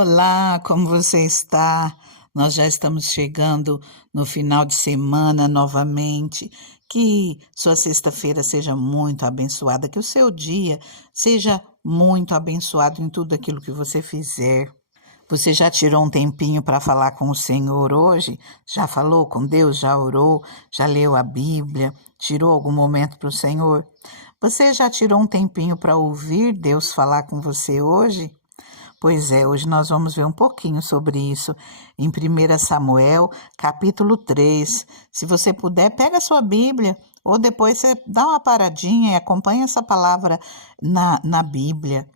Olá, como você está? Nós já estamos chegando no final de semana novamente. Que sua sexta-feira seja muito abençoada, que o seu dia seja muito abençoado em tudo aquilo que você fizer. Você já tirou um tempinho para falar com o Senhor hoje? Já falou com Deus? Já orou? Já leu a Bíblia? Tirou algum momento para o Senhor? Você já tirou um tempinho para ouvir Deus falar com você hoje? Pois é, hoje nós vamos ver um pouquinho sobre isso em 1 Samuel, capítulo 3. Se você puder, pega a sua Bíblia, ou depois você dá uma paradinha e acompanha essa palavra na Bíblia,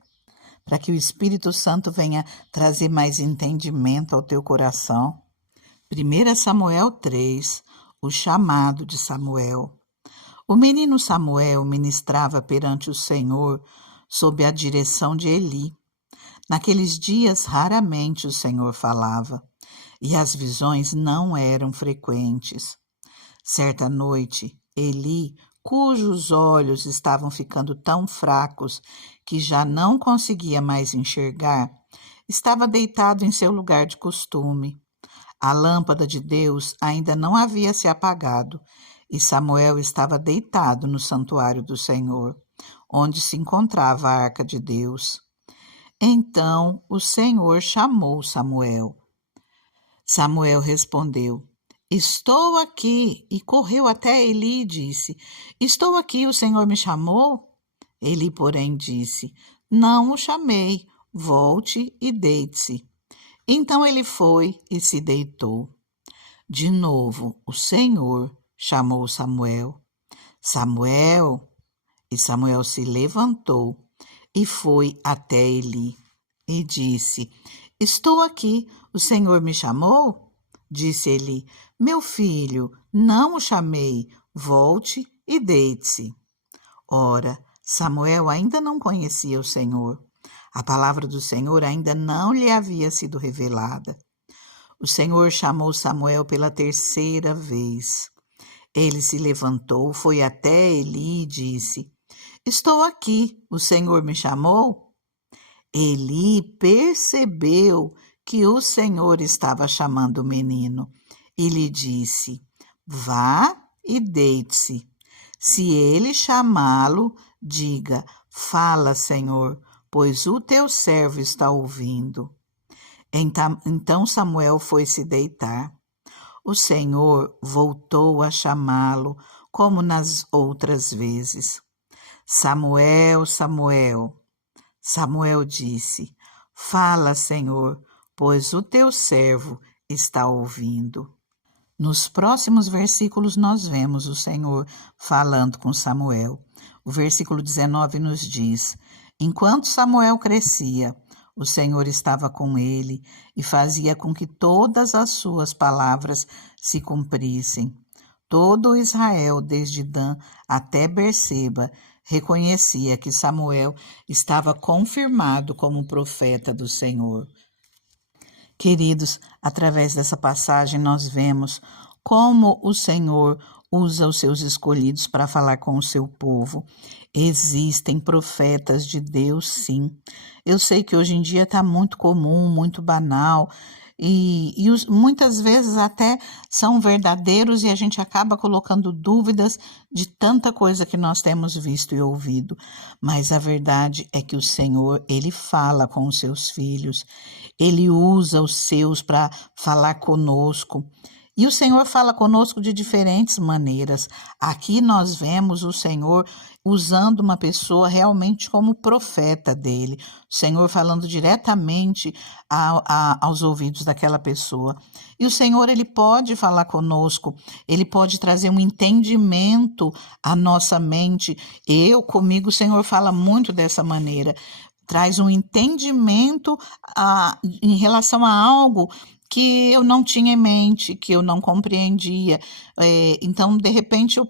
para que o Espírito Santo venha trazer mais entendimento ao teu coração. 1 Samuel 3, o chamado de Samuel. O menino Samuel ministrava perante o Senhor sob a direção de Eli. Naqueles dias, raramente o Senhor falava, e as visões não eram frequentes. Certa noite, Eli, cujos olhos estavam ficando tão fracos que já não conseguia mais enxergar, estava deitado em seu lugar de costume. A lâmpada de Deus ainda não havia se apagado, e Samuel estava deitado no santuário do Senhor, onde se encontrava a arca de Deus. Então o Senhor chamou Samuel. Samuel respondeu: Estou aqui. E correu até Eli e disse: Estou aqui, o Senhor me chamou? Eli, porém, disse: Não o chamei, volte e deite-se. Então ele foi e se deitou. De novo o Senhor chamou Samuel. Samuel! E Samuel se levantou e foi até Eli e disse: Estou aqui, o Senhor me chamou? Disse Eli: Meu filho, não o chamei, volte e deite-se. Ora, Samuel ainda não conhecia o Senhor. A palavra do Senhor ainda não lhe havia sido revelada. O Senhor chamou Samuel pela terceira vez. Ele se levantou, foi até Eli e disse: Estou aqui, o Senhor me chamou? Eli percebeu que o Senhor estava chamando o menino e lhe disse: Vá e deite-se. Se ele chamá-lo, diga: Fala, Senhor, pois o teu servo está ouvindo. Então Samuel foi se deitar. O Senhor voltou a chamá-lo, como nas outras vezes. Samuel, Samuel. Samuel disse: Fala, Senhor, pois o teu servo está ouvindo. Nos próximos versículos nós vemos o Senhor falando com Samuel. O versículo 19 nos diz: Enquanto Samuel crescia, o Senhor estava com ele e fazia com que todas as suas palavras se cumprissem. Todo Israel, desde Dan até Berseba, reconhecia que Samuel estava confirmado como profeta do Senhor. Queridos, através dessa passagem nós vemos como o Senhor usa os seus escolhidos para falar com o seu povo. Existem profetas de Deus, sim. Eu sei que hoje em dia está muito comum, muito banal, muitas vezes até são verdadeiros e a gente acaba colocando dúvidas de tanta coisa que nós temos visto e ouvido. Mas a verdade é que o Senhor, Ele fala com os seus filhos, Ele usa os seus para falar conosco. E o Senhor fala conosco de diferentes maneiras. Aqui nós vemos o Senhor usando uma pessoa realmente como profeta dele. O Senhor falando diretamente aos ouvidos daquela pessoa. E o Senhor, ele pode falar conosco, ele pode trazer um entendimento à nossa mente. Comigo, o Senhor fala muito dessa maneira. Traz um entendimento em relação a algo que eu não tinha em mente, que eu não compreendia. Então, de repente,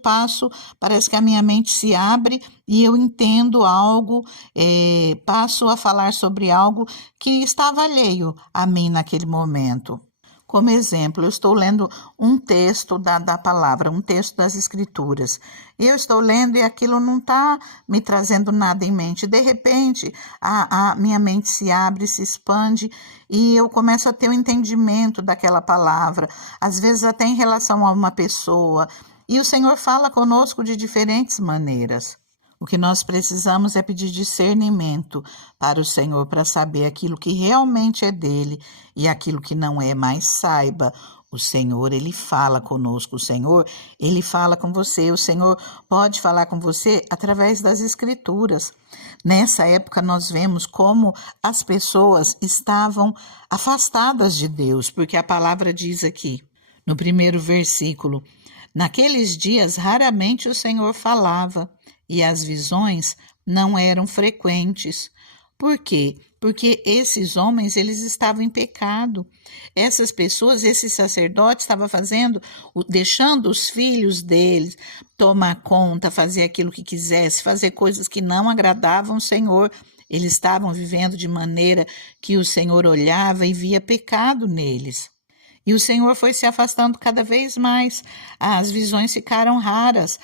parece que a minha mente se abre e eu entendo algo, passo a falar sobre algo que estava alheio a mim naquele momento. Como exemplo, eu estou lendo um texto da palavra, um texto das Escrituras. Eu estou lendo e aquilo não está me trazendo nada em mente. De repente, a minha mente se abre, se expande e eu começo a ter o entendimento daquela palavra, às vezes até em relação a uma pessoa. E o Senhor fala conosco de diferentes maneiras. O que nós precisamos é pedir discernimento para o Senhor, para saber aquilo que realmente é dele e aquilo que não é, mas saiba, o Senhor, ele fala conosco, o Senhor, ele fala com você, o Senhor pode falar com você através das Escrituras. Nessa época nós vemos como as pessoas estavam afastadas de Deus, porque a palavra diz aqui, no primeiro versículo, naqueles dias raramente o Senhor falava e as visões não eram frequentes. Por quê? Porque esses homens, eles estavam em pecado. Essas pessoas, esses sacerdotes estavam deixando os filhos deles tomar conta, fazer aquilo que quisesse, fazer coisas que não agradavam o Senhor. Eles estavam vivendo de maneira que o Senhor olhava e via pecado neles. E o Senhor foi se afastando cada vez mais, as visões ficaram raras.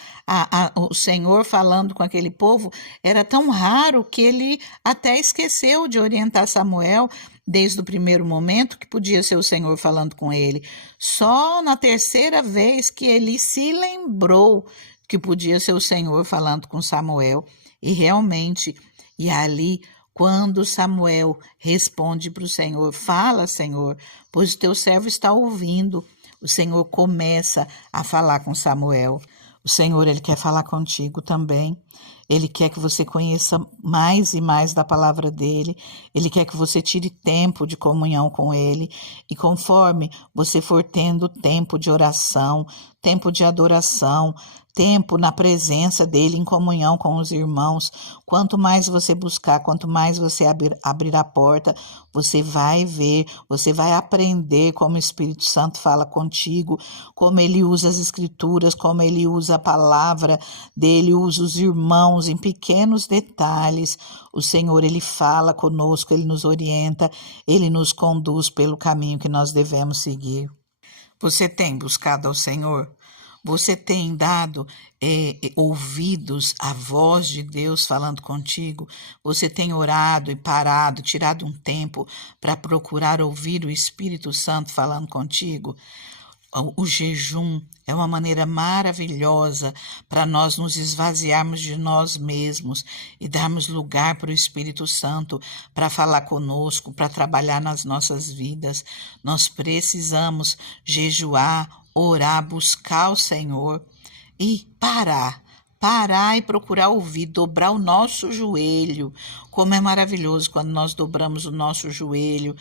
O Senhor falando com aquele povo era tão raro que ele até esqueceu de orientar Samuel desde o primeiro momento, que podia ser o Senhor falando com ele. Só na terceira vez que ele se lembrou que podia ser o Senhor falando com Samuel. E realmente, e ali quando Samuel responde para o Senhor, fala, Senhor, pois o teu servo está ouvindo. O Senhor começa a falar com Samuel. O Senhor, ele quer falar contigo também. Ele quer que você conheça mais e mais da palavra dele. Ele quer que você tire tempo de comunhão com ele. E conforme você for tendo tempo de oração, tempo de adoração, tempo na presença dele, em comunhão com os irmãos, quanto mais você buscar, quanto mais você abrir a porta, você vai ver, você vai aprender como o Espírito Santo fala contigo, como ele usa as Escrituras, como ele usa a palavra dele, usa os irmãos em pequenos detalhes. O Senhor, ele fala conosco, ele nos orienta, ele nos conduz pelo caminho que nós devemos seguir. Você tem buscado ao Senhor? Você tem dado ouvidos à voz de Deus falando contigo? Você tem orado e parado, tirado um tempo para procurar ouvir o Espírito Santo falando contigo? O jejum é uma maneira maravilhosa para nós nos esvaziarmos de nós mesmos e darmos lugar para o Espírito Santo para falar conosco, para trabalhar nas nossas vidas. Nós precisamos jejuar, orar, buscar o Senhor e parar e procurar ouvir, dobrar o nosso joelho. Como é maravilhoso quando nós dobramos o nosso joelho,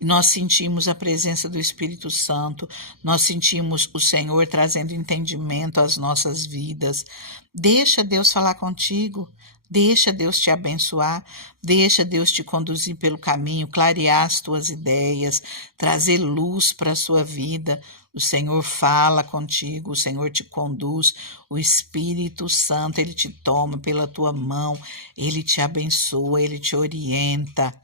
nós sentimos a presença do Espírito Santo, nós sentimos o Senhor trazendo entendimento às nossas vidas. Deixa Deus falar contigo, deixa Deus te abençoar, deixa Deus te conduzir pelo caminho, clarear as tuas ideias, trazer luz para a sua vida. O Senhor fala contigo, o Senhor te conduz, o Espírito Santo, ele te toma pela tua mão, ele te abençoa, ele te orienta.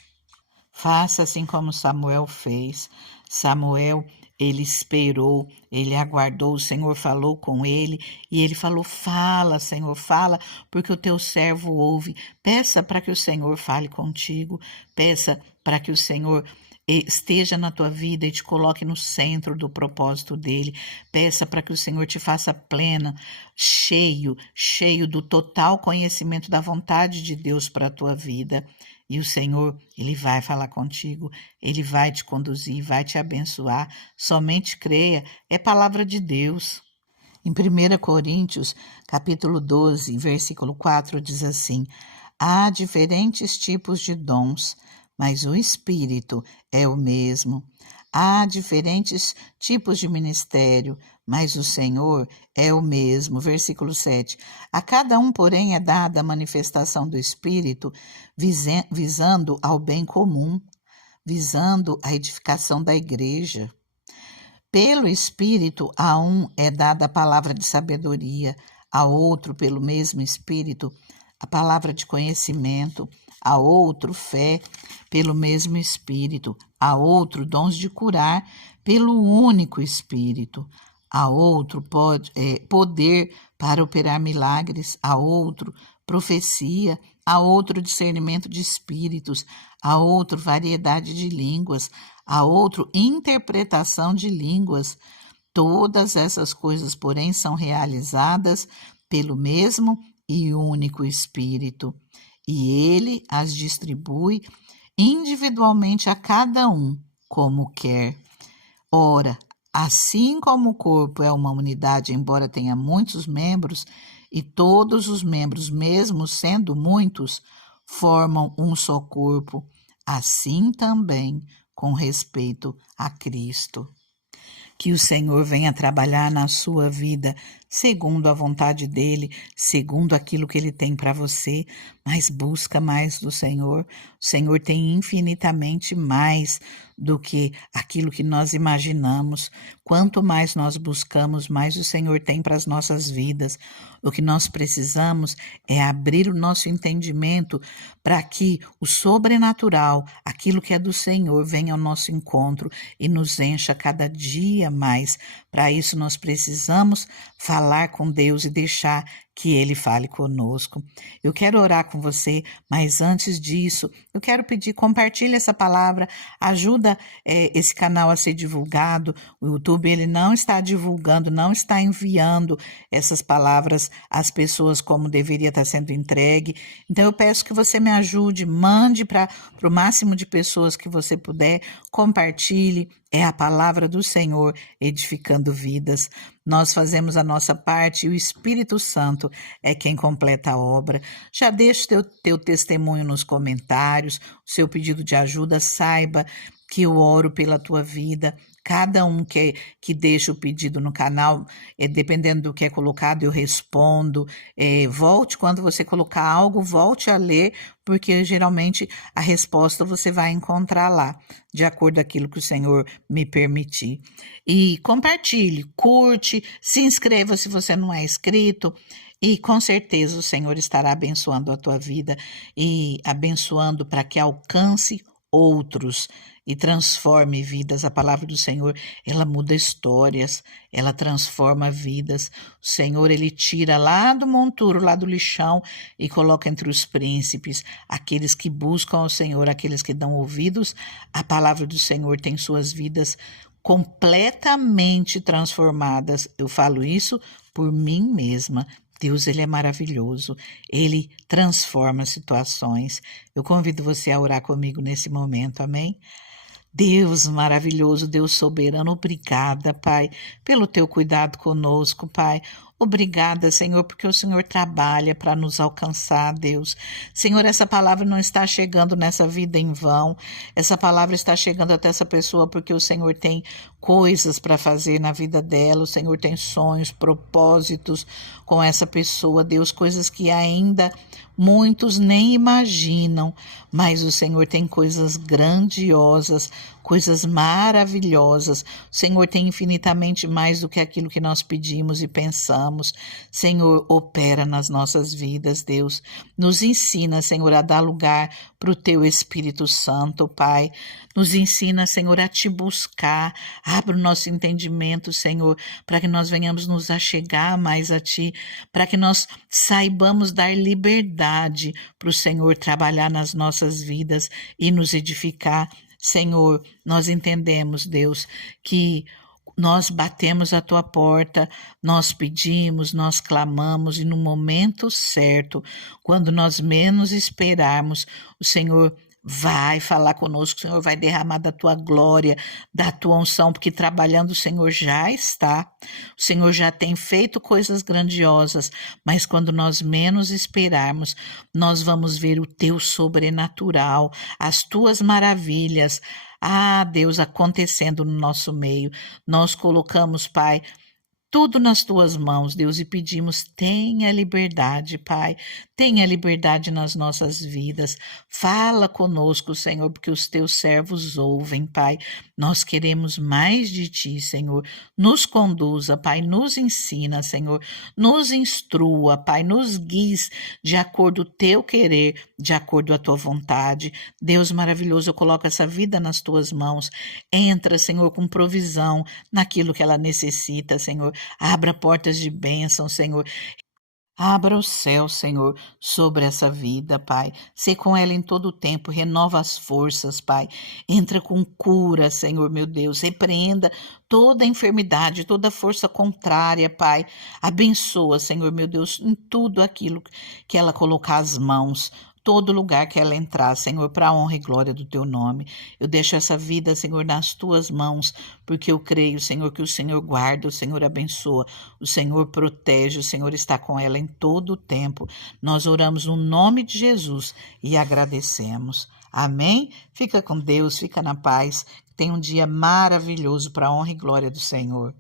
Faça assim como Samuel fez. Samuel, ele esperou, ele aguardou, o Senhor falou com ele e ele falou, fala, Senhor, fala, porque o teu servo ouve. Peça para que o Senhor fale contigo, peça para que o Senhor esteja na tua vida e te coloque no centro do propósito dele. Peça para que o Senhor te faça plena, cheio do total conhecimento da vontade de Deus para a tua vida. E o Senhor, ele vai falar contigo, ele vai te conduzir, vai te abençoar. Somente creia, é palavra de Deus. Em 1 Coríntios, capítulo 12, versículo 4, diz assim: há diferentes tipos de dons, mas o Espírito é o mesmo. Há diferentes tipos de ministério, mas o Senhor é o mesmo. Versículo 7. A cada um, porém, é dada a manifestação do Espírito, visando ao bem comum, visando a edificação da igreja. Pelo Espírito, a um é dada a palavra de sabedoria, a outro, pelo mesmo Espírito, a palavra de conhecimento, a outro fé pelo mesmo Espírito, a outro dons de curar pelo único Espírito, a outro poder para operar milagres, a outro profecia, a outro discernimento de espíritos, a outro variedade de línguas, a outro interpretação de línguas. Todas essas coisas, porém, são realizadas pelo mesmo e único Espírito, e ele as distribui individualmente a cada um, como quer. Ora, assim como o corpo é uma unidade, embora tenha muitos membros, e todos os membros, mesmo sendo muitos, formam um só corpo, assim também com respeito a Cristo. Que o Senhor venha trabalhar na sua vida, segundo a vontade dEle, segundo aquilo que Ele tem para você, mas busca mais do Senhor. O Senhor tem infinitamente mais do que aquilo que nós imaginamos. Quanto mais nós buscamos, mais o Senhor tem para as nossas vidas. O que nós precisamos é abrir o nosso entendimento para que o sobrenatural, aquilo que é do Senhor, venha ao nosso encontro e nos encha cada dia mais. Para isso nós precisamos falar com Deus e deixar que Ele fale conosco. Eu quero orar com você, mas antes disso, eu quero pedir, compartilhe essa palavra, ajuda esse canal a ser divulgado. O YouTube, ele não está divulgando, não está enviando essas palavras às pessoas como deveria estar sendo entregue. Então eu peço que você me ajude, mande para o máximo de pessoas que você puder, compartilhe. É a palavra do Senhor edificando vidas. Nós fazemos a nossa parte e o Espírito Santo é quem completa a obra. Já deixe teu testemunho nos comentários, o seu pedido de ajuda, saiba que eu oro pela tua vida. Cada um que deixa o pedido no canal, dependendo do que é colocado, eu respondo. Volte, quando você colocar algo, volte a ler, porque geralmente a resposta você vai encontrar lá, de acordo com aquilo que o Senhor me permitir. E compartilhe, curte, se inscreva se você não é inscrito. E com certeza o Senhor estará abençoando a tua vida e abençoando para que alcance outros e transforme vidas. A palavra do Senhor, ela muda histórias, ela transforma vidas. O Senhor, ele tira lá do monturo, lá do lixão e coloca entre os príncipes, aqueles que buscam ao Senhor, aqueles que dão ouvidos. A palavra do Senhor tem suas vidas completamente transformadas. Eu falo isso por mim mesma. Deus, ele é maravilhoso, ele transforma situações. Eu convido você a orar comigo nesse momento, amém? Deus maravilhoso, Deus soberano, obrigada, Pai, pelo teu cuidado conosco, Pai. Obrigada, Senhor, porque o Senhor trabalha para nos alcançar, Deus. Senhor, essa palavra não está chegando nessa vida em vão. Essa palavra está chegando até essa pessoa porque o Senhor tem coisas para fazer na vida dela. O Senhor tem sonhos, propósitos com essa pessoa, Deus, coisas que ainda muitos nem imaginam, mas o Senhor tem coisas grandiosas, coisas maravilhosas. O Senhor tem infinitamente mais do que aquilo que nós pedimos e pensamos. Senhor, opera nas nossas vidas, Deus. Nos ensina, Senhor, a dar lugar para o Teu Espírito Santo, Pai. Nos ensina, Senhor, a Te buscar. Abra o nosso entendimento, Senhor, para que nós venhamos nos achegar mais a Ti, para que nós saibamos dar liberdade para o Senhor trabalhar nas nossas vidas e nos edificar. Senhor, nós entendemos, Deus, que nós batemos a tua porta, nós pedimos, nós clamamos e no momento certo, quando nós menos esperarmos, o Senhor vai falar conosco, o Senhor vai derramar da tua glória, da tua unção, porque trabalhando o Senhor já está, o Senhor já tem feito coisas grandiosas, mas quando nós menos esperarmos, nós vamos ver o teu sobrenatural, as tuas maravilhas, Deus, acontecendo no nosso meio. Nós colocamos, Pai, tudo nas tuas mãos, Deus, e pedimos, tenha liberdade, Pai, tenha liberdade nas nossas vidas. Fala conosco, Senhor, porque os teus servos ouvem, Pai. Nós queremos mais de ti, Senhor. Nos conduza, Pai, nos ensina, Senhor. Nos instrua, Pai, nos guie de acordo ao teu querer, de acordo à tua vontade. Deus maravilhoso, eu coloco essa vida nas tuas mãos. Entra, Senhor, com provisão naquilo que ela necessita, Senhor. Abra portas de bênção, Senhor. Abra o céu, Senhor, sobre essa vida, Pai. Sê com ela em todo o tempo, renova as forças, Pai. Entra com cura, Senhor, meu Deus. Repreenda toda enfermidade, toda força contrária, Pai. Abençoa, Senhor, meu Deus, em tudo aquilo que ela colocar as mãos. Todo lugar que ela entrar, Senhor, para a honra e glória do teu nome. Eu deixo essa vida, Senhor, nas tuas mãos, porque eu creio, Senhor, que o Senhor guarda, o Senhor abençoa, o Senhor protege, o Senhor está com ela em todo o tempo. Nós oramos no nome de Jesus e agradecemos. Amém? Fica com Deus, fica na paz. Tenha um dia maravilhoso para a honra e glória do Senhor.